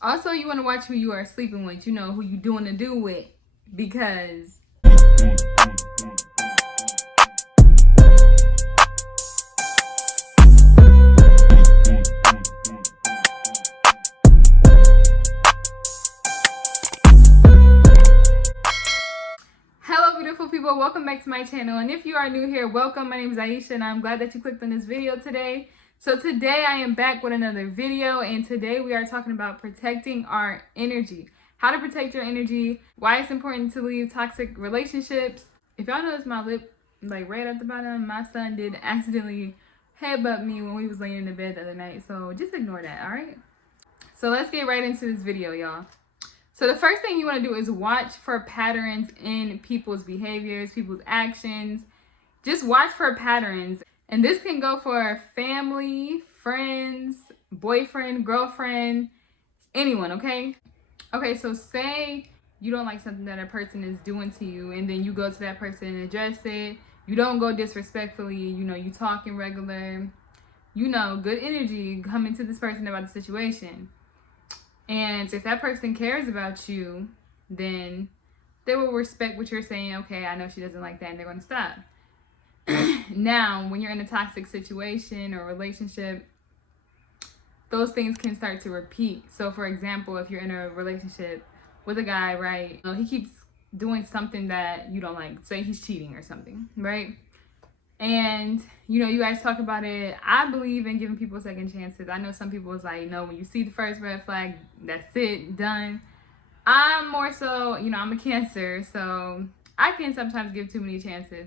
Also, you want to watch who you are sleeping with, you know, who you doing the do with, because hello beautiful people, welcome back to my channel. And if you are new here, welcome. My name is Aisha and I'm glad that you clicked on this video today. So today I am back with another video, and today we are talking about protecting our energy. How to protect your energy, why it's important to leave toxic relationships. If y'all notice my lip like right at the bottom, my son did accidentally headbutt me when we was laying in the bed the other night, so just ignore that, all right? So let's get right into this video, y'all. So the first thing you want to do is watch for patterns in people's behaviors, people's actions. Just watch for patterns. And this can go for family, friends, boyfriend, girlfriend, anyone, okay? Okay, so say you don't like something that a person is doing to you, and then you go to that person and address it. You don't go disrespectfully, you know, you talking regular, you know, good energy coming to this person about the situation. And if that person cares about you, then they will respect what you're saying. Okay, I know she doesn't like that, and they're going to stop. Now, when you're in a toxic situation or relationship, those things can start to repeat. So, for example, if you're in a relationship with a guy, right, he keeps doing something that you don't like. Say he's cheating or something, right? And, you know, you guys talk about it. I believe in giving people second chances. I know some people is like, when you see the first red flag, that's it, done. I'm more so, you know, I'm a Cancer, so I can sometimes give too many chances.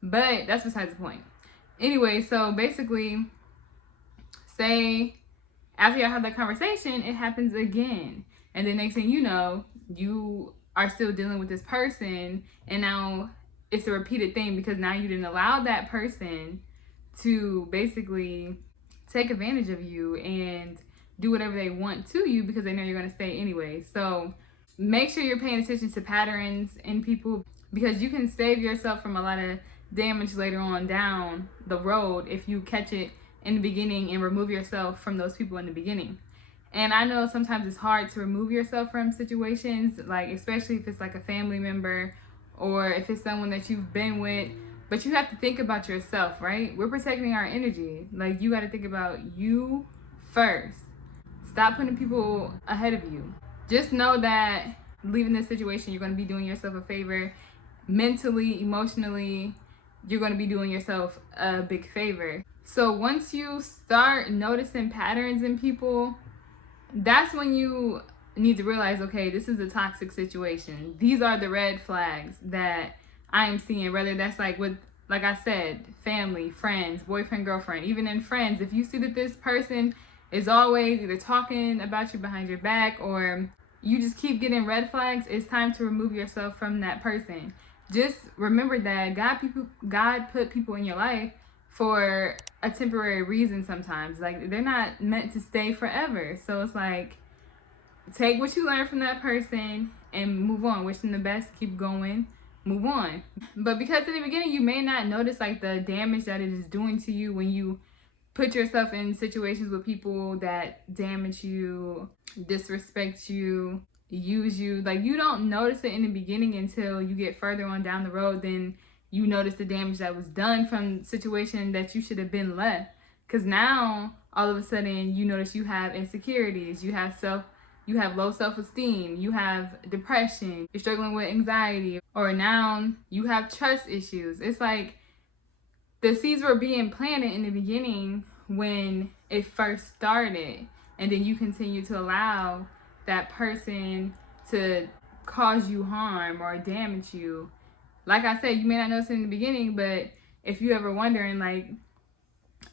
But that's besides the point. Anyway, so basically, say after y'all have that conversation, it happens again. And the next thing you know, you are still dealing with this person, and now it's a repeated thing because now you didn't allow that person to basically take advantage of you and do whatever they want to you because they know you're going to stay anyway. So make sure you're paying attention to patterns in people, because you can save yourself from a lot of damage later on down the road if you catch it in the beginning and remove yourself from those people in the beginning. And I know sometimes it's hard to remove yourself from situations, like especially if it's like a family member or if it's someone that you've been with, but you have to think about yourself, right? We're protecting our energy. Like, you got to think about you first. Stop putting people ahead of you. Just know that leaving this situation, you're going to be doing yourself a favor. Mentally, emotionally, you're going to be doing yourself a big favor. So once you start noticing patterns in people, that's when you need to realize, okay, this is a toxic situation. These are the red flags that I am seeing, whether that's like with, like I said, family, friends, boyfriend, girlfriend. Even in friends, if you see that this person is always either talking about you behind your back or you just keep getting red flags, it's time to remove yourself from that person. Just remember that God put people in your life for a temporary reason sometimes. Like, they're not meant to stay forever. So it's like, take what you learned from that person and move on. Wish them the best, keep going, move on. But because in the beginning you may not notice like the damage that it is doing to you when you put yourself in situations with people that damage you, disrespect you, use you. Like, you don't notice it in the beginning until you get further on down the road. Then you notice the damage that was done from the situation that you should have been left. Because now all of a sudden you notice you have insecurities, you have low self-esteem, you have depression, you're struggling with anxiety, or now you have trust issues. It's like the seeds were being planted in the beginning when it first started, and then you continue to allow that person to cause you harm or damage you. Like I said, you may not notice it in the beginning, but if you ever wondering, like,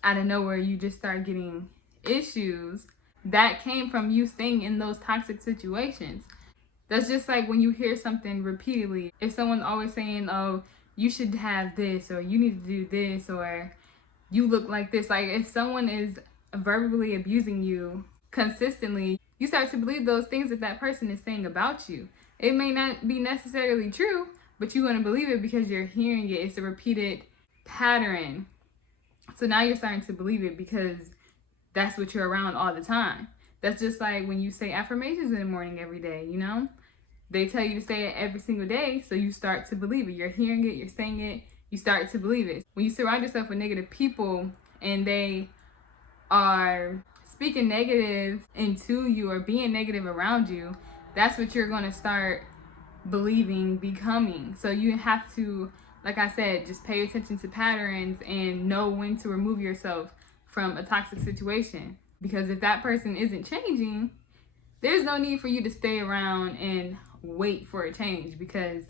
out of nowhere you just start getting issues, that came from you staying in those toxic situations. That's just like when you hear something repeatedly. If someone's always saying, oh, you should have this, or you need to do this, or you look like this. Like, if someone is verbally abusing you consistently, you start to believe those things that person is saying about you. It may not be necessarily true, but you're going to believe it because you're hearing it. It's a repeated pattern. So now you're starting to believe it because that's what you're around all the time. That's just like when you say affirmations in the morning every day, you know? They tell you to say it every single day, so you start to believe it. You're hearing it, you're saying it, you start to believe it. When you surround yourself with negative people and they are speaking negative into you or being negative around you, that's what you're going to start believing, becoming. So you have to, like I said, just pay attention to patterns and know when to remove yourself from a toxic situation. Because if that person isn't changing, there's no need for you to stay around and wait for a change, because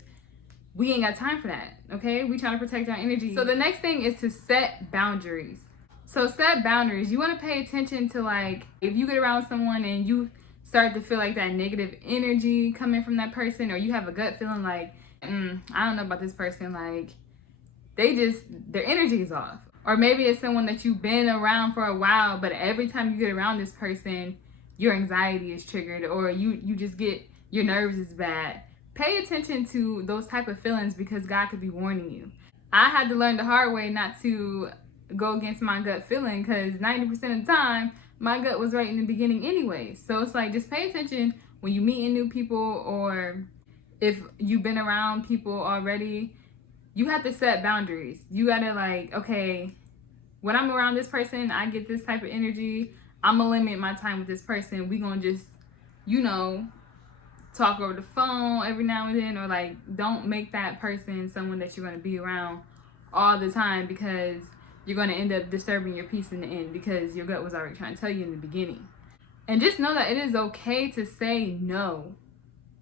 we ain't got time for that, okay? We trying to protect our energy. So the next thing is to set boundaries. So set boundaries. You want to pay attention to, like, if you get around someone and you start to feel like that negative energy coming from that person, or you have a gut feeling like, I don't know about this person, like, their energy is off. Or maybe it's someone that you've been around for a while, but every time you get around this person, your anxiety is triggered, or you just get, your nerves is bad. Pay attention to those type of feelings, because God could be warning you. I had to learn the hard way not to go against my gut feeling, because 90% of the time, my gut was right in the beginning anyway. So it's like, just pay attention when you meet new people, or if you've been around people already. You have to set boundaries. You gotta, like, okay, when I'm around this person, I get this type of energy. I'm gonna limit my time with this person. We gonna just, you know, talk over the phone every now and then, or like, don't make that person someone that you're gonna be around all the time, because you're gonna end up disturbing your peace in the end, because your gut was already trying to tell you in the beginning. And just know that it is okay to say no.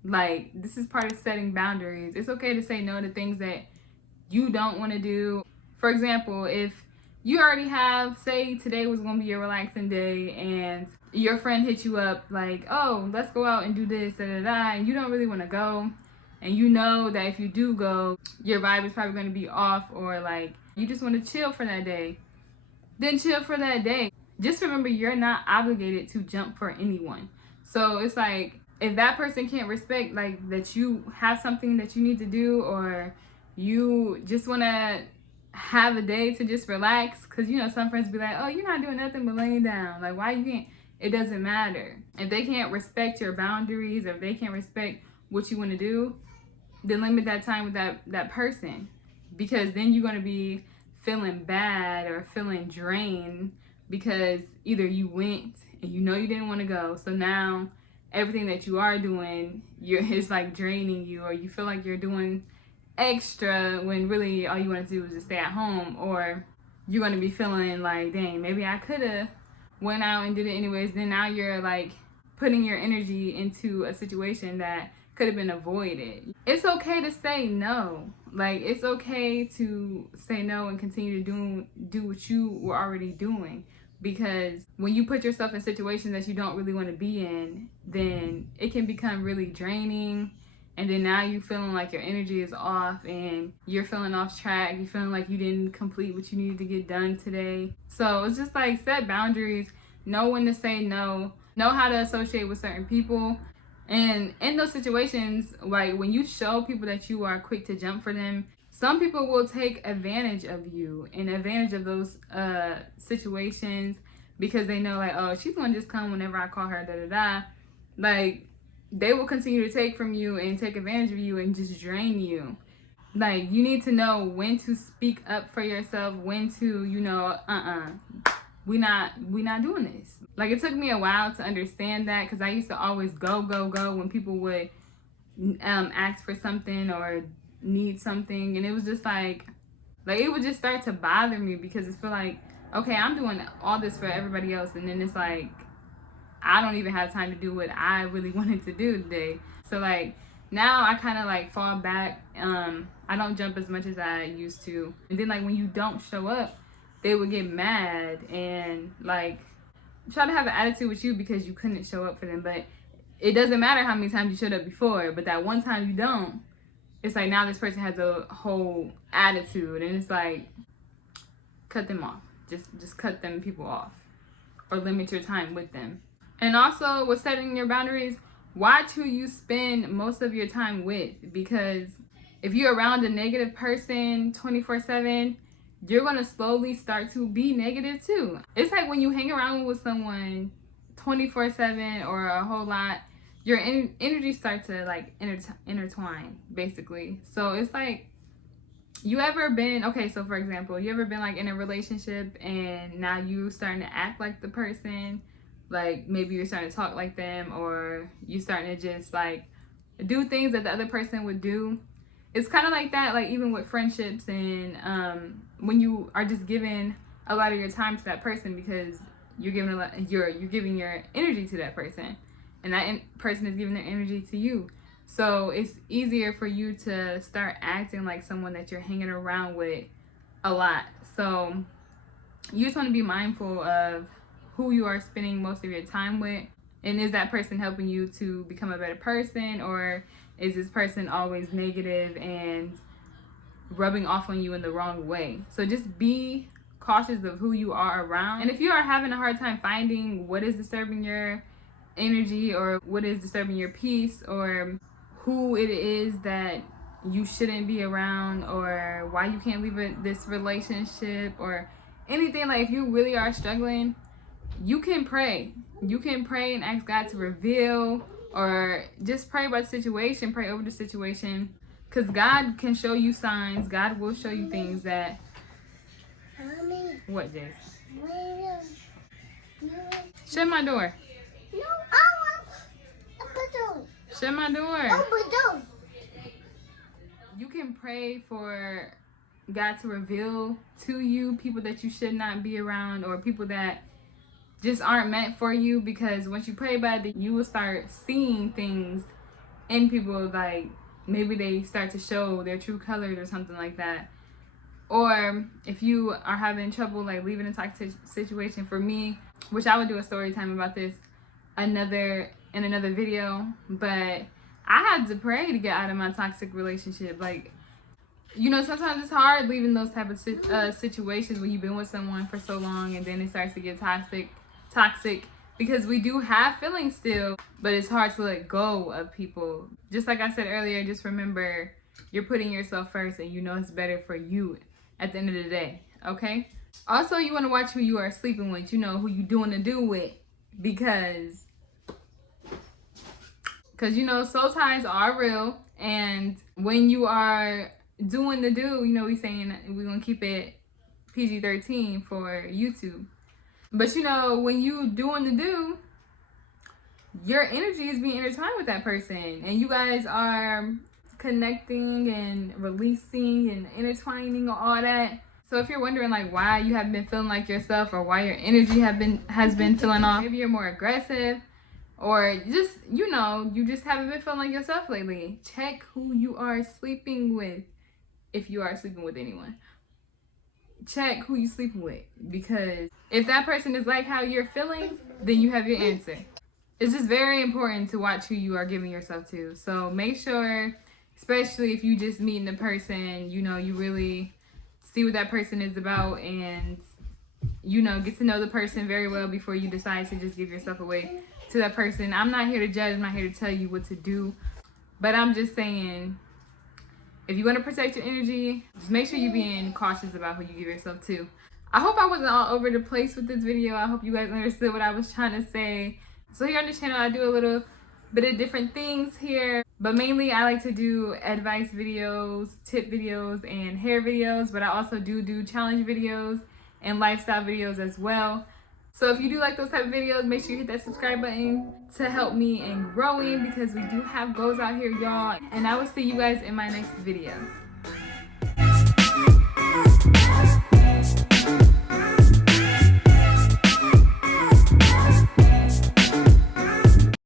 Like, this is part of setting boundaries. It's okay to say no to things that you don't want to do. For example, if you already have, say today was going to be a relaxing day, and your friend hit you up like, oh, let's go out and do this, and you don't really want to go, and you know that if you do go, your vibe is probably going to be off, or like, you just want to chill for that day, then chill for that day. Just remember, you're not obligated to jump for anyone. So it's like, if that person can't respect, like, that you have something that you need to do, or you just want to have a day to just relax, because, you know, some friends be like, oh, you're not doing nothing but laying down. Like, why you can't? It doesn't matter. If they can't respect your boundaries, or if they can't respect what you want to do, then limit that time with that person, because then you're going to be feeling bad or feeling drained, because either you went and you know you didn't want to go, so now everything that you are doing, it's like draining you, or you feel like you're doing extra when really all you want to do is just stay at home, or you're going to be feeling like, dang, maybe I could have went out and did it anyways. Then now you're like putting your energy into a situation that could have been avoided. It's okay to say no. Like, it's okay to say no and continue to do what you were already doing, because when you put yourself in situations that you don't really want to be in, then it can become really draining. And then now you feeling like your energy is off, and you're feeling off track. You're feeling like you didn't complete what you needed to get done today. So it's just like, set boundaries, know when to say no, know how to associate with certain people. And in those situations, like when you show people that you are quick to jump for them, some people will take advantage of you and advantage of those situations, because they know, like, oh, she's gonna just come whenever I call her, Like, they will continue to take from you and take advantage of you and just drain you. Like, you need to know when to speak up for yourself, when to, you know, we not doing this. Like, it took me a while to understand that, because I used to always go when people would ask for something or need something, and it was just like it would just start to bother me, because it feel like, okay, I'm doing all this for everybody else, and then it's like, I don't even have time to do what I really wanted to do today. So like, now I kind of like fall back. I don't jump as much as I used to. And then like, when you don't show up, they would get mad and like try to have an attitude with you because you couldn't show up for them. But it doesn't matter how many times you showed up before, but that one time you don't, it's like, now this person has a whole attitude, and it's like, cut them off. Just cut them people off, or limit your time with them. And also, with setting your boundaries, watch who you spend most of your time with, because if you're around a negative person 24/7, you're going to slowly start to be negative too. It's like when you hang around with someone 24/7 or a whole lot, your energy starts to like intertwine basically. So it's like, you ever been, okay, so for example, you ever been like in a relationship and now you starting to act like the person, like maybe you're starting to talk like them, or you starting to just like do things that the other person would do. It's kind of like that, like even with friendships, and when you are just giving a lot of your time to that person because you're giving a lot, you're giving your energy to that person, and that person is giving their energy to you. So it's easier for you to start acting like someone that you're hanging around with a lot. So you just want to be mindful of who you are spending most of your time with, and is that person helping you to become a better person, or is this person always negative and rubbing off on you in the wrong way? So just be cautious of who you are around. And if you are having a hard time finding what is disturbing your energy, or what is disturbing your peace, or who it is that you shouldn't be around, or why you can't leave this relationship, or anything, like if you really are struggling, you can pray. You can pray and ask God to reveal, or just pray about the situation, pray over the situation, because God can show you signs. God will show you things that... Mommy. What, Jace? Shut my door. No, I want the door. Shut my door. Open the door. You can pray for God to reveal to you people that you should not be around, or people that just aren't meant for you, because once you pray about it, you will start seeing things in people, like maybe they start to show their true colors or something like that. Or if you are having trouble like leaving a toxic situation, for me, which I would do a story time about this in another video, but I had to pray to get out of my toxic relationship. Like, you know, sometimes it's hard leaving those type of situations when you've been with someone for so long, and then it starts to get toxic, because we do have feelings still, but it's hard to let go of people. Just like I said earlier, just remember, you're putting yourself first, and you know it's better for you at the end of the day, okay? Also, you want to watch who you are sleeping with, you know, who you doing the do with, because you know, soul ties are real, and when you are doing the do, you know, we saying we're gonna keep it PG-13 for YouTube, but you know, when you doing the do, your energy is being intertwined with that person, and you guys are connecting and releasing and intertwining and all that. So if you're wondering like why you haven't been feeling like yourself, or why your energy has been feeling off, maybe you're more aggressive, or just, you know, you just haven't been feeling like yourself lately, check who you are sleeping with. If you are sleeping with anyone, check who you sleeping with, because if that person is like how you're feeling, then you have your answer. It's just very important to watch who you are giving yourself to. So make sure, especially if you just meeting the person, you know, you really see what that person is about, and you know, get to know the person very well before you decide to just give yourself away to that person. I'm not here to judge, I'm not here to tell you what to do, but I'm just saying, if you want to protect your energy, just make sure you're being cautious about who you give yourself to. I hope I wasn't all over the place with this video. I hope you guys understood what I was trying to say. So here on this channel, I do a little bit of different things here, but mainly I like to do advice videos, tip videos, and hair videos, but I also do challenge videos and lifestyle videos as well. So if you do like those type of videos, make sure you hit that subscribe button to help me in growing, because we do have goals out here, y'all. And I will see you guys in my next video.